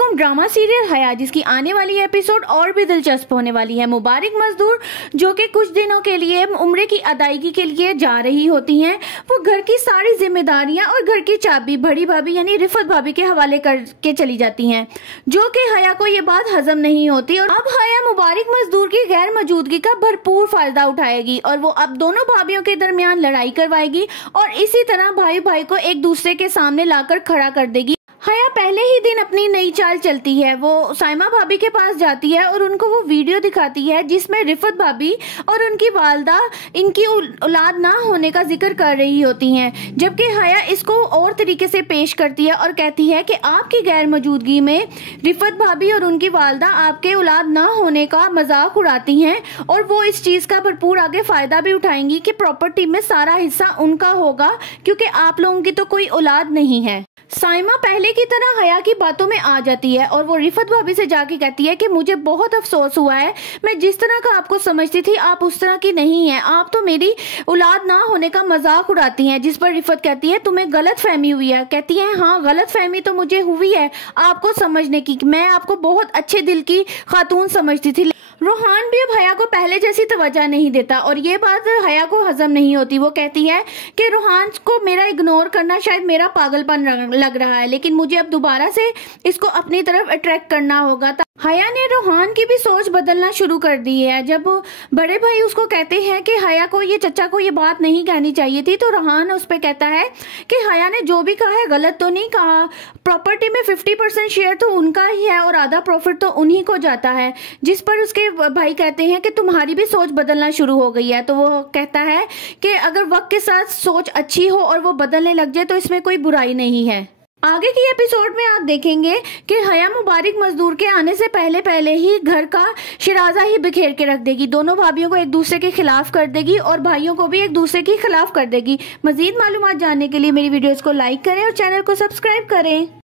Sitcom drama serial हया, जिसकी आने वाली एपिसोड और भी दिलचस्प होने वाली है। मुबारक मजदूर जो कि कुछ दिनों के लिए उम्रे की अदायगी के लिए जा रही होती हैं, वो घर की सारी जिम्मेदारियां और घर की चाबी बड़ी भाभी यानी रिफत भाभी के हवाले करके चली जाती हैं, जो कि हया को ये बात हजम नहीं होती। और अब हया मुबारक मजदूर की गैर मौजूदगी का भरपूर फायदा उठाएगी और वो अब दोनों भाभीियों के दरमियान लड़ाई करवाएगी और इसी तरह भाई भाई को एक दूसरे के सामने लाकर खड़ा कर देगी। हया पहले ही दिन अपनी नई चाल चलती है। वो साइमा भाभी के पास जाती है और उनको वो वीडियो दिखाती है जिसमें रिफत भाभी और उनकी वालदा इनकी औलाद ना होने का जिक्र कर रही होती हैं, जबकि हया इसको और तरीके से पेश करती है और कहती है कि आपकी गैर मौजूदगी में रिफत भाभी और उनकी वालदा आपके औलाद ना होने का मजाक उड़ाती हैं और वो इस चीज का भरपूर आगे फायदा भी उठाएंगी कि प्रॉपर्टी में सारा हिस्सा उनका होगा क्योंकि आप लोगों की तो कोई औलाद नहीं है। साइमा पहले की तरह हया की बातों में आ जाती है और वो रिफत भाभी से जाके कहती है कि मुझे बहुत अफसोस हुआ है, मैं जिस तरह का आपको समझती थी आप उस तरह की नहीं है, आप तो मेरी औलाद ना होने का मजाक उड़ाती हैं। जिस पर रिफत कहती है तुम्हें गलत फहमी हुई है। कहती है हाँ गलत फहमी तो मुझे हुई है आपको समझने की, मैं आपको बहुत अच्छे दिल की खातून समझती थी। रोहान भी अब हया को पहले जैसी तवज्जो नहीं देता और ये बात हया को हजम नहीं होती। वो कहती है कि रोहान को मेरा इग्नोर करना शायद मेरा पागलपन लग रहा है, लेकिन मुझे अब दोबारा से इसको अपनी तरफ अट्रैक्ट करना होगा। हया ने रोहान की भी सोच बदलना शुरू कर दी है। जब बड़े भाई उसको कहते हैं कि हया को ये चचा को ये बात नहीं कहनी चाहिए थी, तो रोहान उस पर कहता है कि हया ने जो भी कहा है गलत तो नहीं कहा, प्रॉपर्टी में 50% शेयर तो उनका ही है और आधा प्रॉफिट तो उन्हीं को जाता है। जिस पर उसके भाई कहते हैं कि तुम्हारी भी सोच बदलना शुरू हो गई है। तो वो कहता है कि अगर वक्त के साथ सोच अच्छी हो और वो बदलने लग जाए तो इसमें कोई बुराई नहीं है। आगे की एपिसोड में आप देखेंगे कि हया मुबारक मजदूर के आने से पहले ही घर का शिराजा ही बिखेर के रख देगी, दोनों भाभीियों को एक दूसरे के खिलाफ कर देगी और भाइयों को भी एक दूसरे के खिलाफ कर देगी। मजीद मालूमात जानने के लिए मेरी वीडियोस को लाइक करें और चैनल को सब्सक्राइब करें।